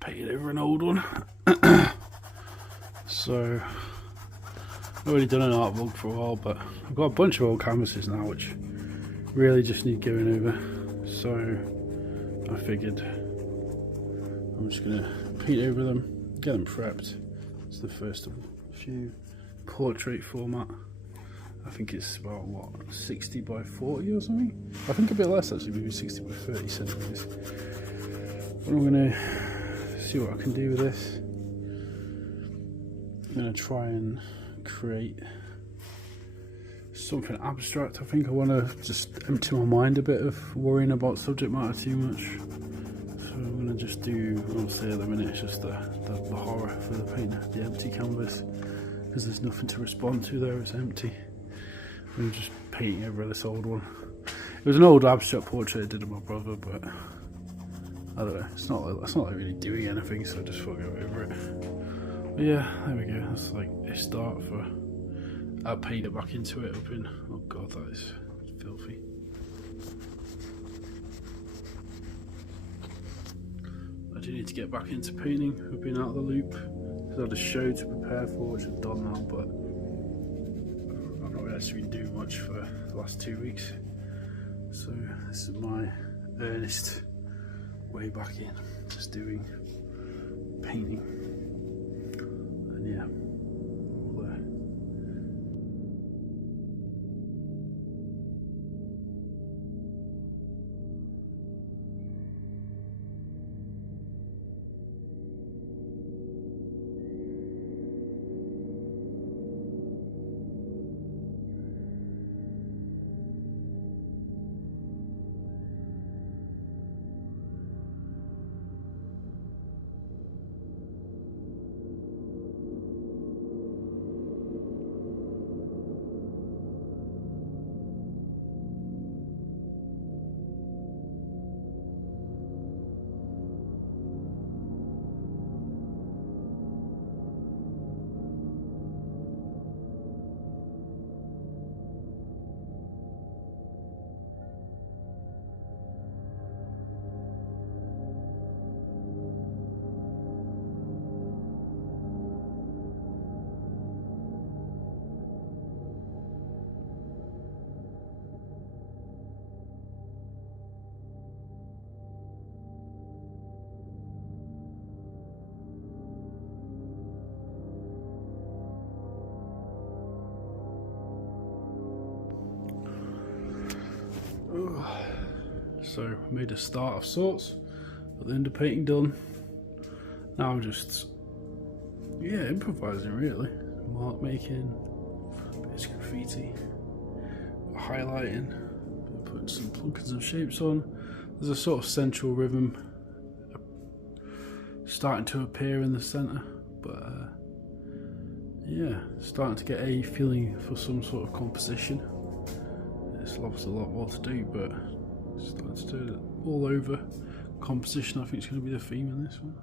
painted over an old one. So I've already done an art vlog for a while, but I've got a bunch of old canvases now which really just need going over. So I figured I'm just gonna paint over them, get them prepped. It's the first of a few. Portrait format. I think it's about what, 60 by 40 or something? I think a bit less actually, maybe 60 by 30 centimeters. But I'm gonna see what I can do with this. I'm gonna try and create something abstract. I think I want to just empty my mind a bit of worrying about subject matter too much. So I'm gonna just do, I'll say at the minute, it's just the horror for the paint, the empty canvas, because there's nothing to respond to there, it's empty. I'm just painting over this old one. It was an old abstract portrait I did of my brother, but I don't know, it's not like really doing anything, so I just thought I'd go over it. But yeah, there we go, that's like a start for, I'll paint it back into it up in, oh god, that is filthy. I do need to get back into painting. I've been out of the loop because I had a show to prepare for, which I've done now, but I've not really actually been doing much for the last 2 weeks. So this is my earnest way back in, just doing painting. And yeah, all there. So made a start of sorts, got the underpainting done. Now I'm just, yeah, improvising really. Mark making, bits of graffiti, highlighting, putting some plunkers and shapes on. There's a sort of central rhythm starting to appear in the centre, but yeah, starting to get a feeling for some sort of composition. There's obviously a lot more to do, but starting to do it all over. Composition I think is going to be the theme in this one.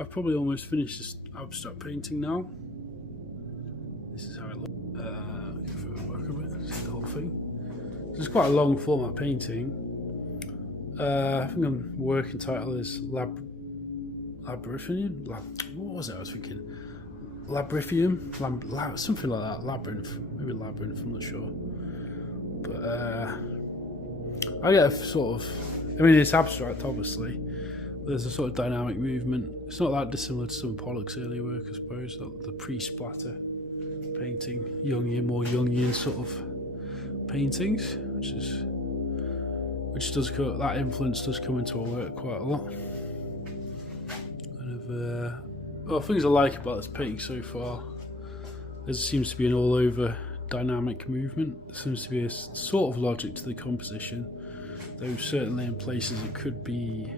I've probably almost finished this abstract painting now. This is how it looks. If it will work a bit, see the whole thing. It's quite a long format painting. I think the working title is Labrythium? What was it I was thinking? Labrythium? Something like that. Labyrinth. Maybe Labyrinth, I'm not sure. But I get a sort of, I mean, it's abstract obviously, but there's a sort of dynamic movement. It's not that dissimilar to some of Pollock's early work, I suppose, the pre-splatter painting, more Jungian sort of paintings, which does come, that influence does come into our work quite a lot. Well, things I like about this painting so far, there seems to be an all-over dynamic movement. There seems to be a sort of logic to the composition, though certainly in places it could be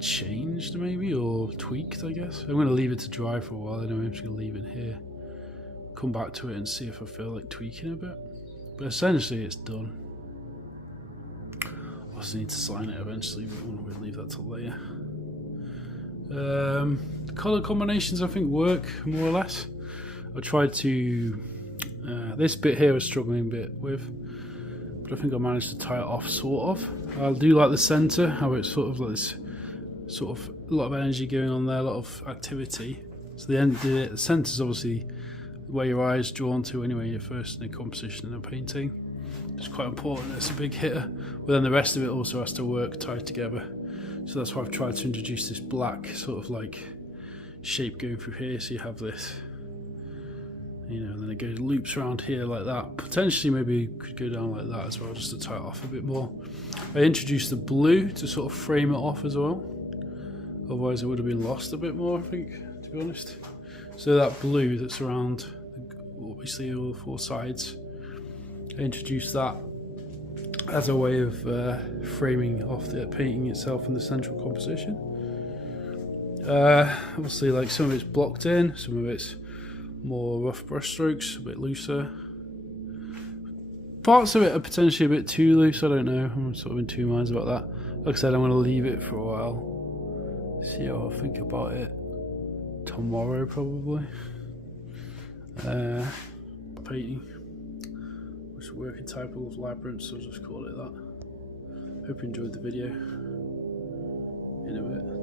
changed maybe, or tweaked, I guess. I'm going to leave it to dry for a while anyway. I'm just going to leave it here, come back to it and see if I feel like tweaking a bit. But essentially it's done. I also need to sign it eventually, but I'm going to leave that till later. Colour combinations I think work more or less. I tried to, this bit here I was struggling a bit with, but I think I managed to tie it off sort of. I do like the centre, how it's sort of like this, sort of a lot of energy going on there, a lot of activity. So the centre is obviously where your eye is drawn to anyway, you're first in a composition in a painting. It's quite important, it's a big hitter, but then the rest of it also has to work tied together. So that's why I've tried to introduce this black sort of like shape going through here, so you have this, you know, and then it goes loops around here like that. Potentially maybe it could go down like that as well, just to tie it off a bit more. I introduced the blue to sort of frame it off as well, otherwise it would have been lost a bit more, I think, to be honest. So that blue that's around obviously all four sides, I introduced that as a way of framing off the painting itself and the central composition. Obviously, like, some of it's blocked in, some of it's more rough brush strokes, a bit looser. Parts of it are potentially a bit too loose, I don't know, I'm sort of in two minds about that. Like I said, I'm going to leave it for a while, see how I think about it tomorrow probably. Painting, which is working title of Labyrinth, so I'll just call it that. Hope you enjoyed the video. In a bit.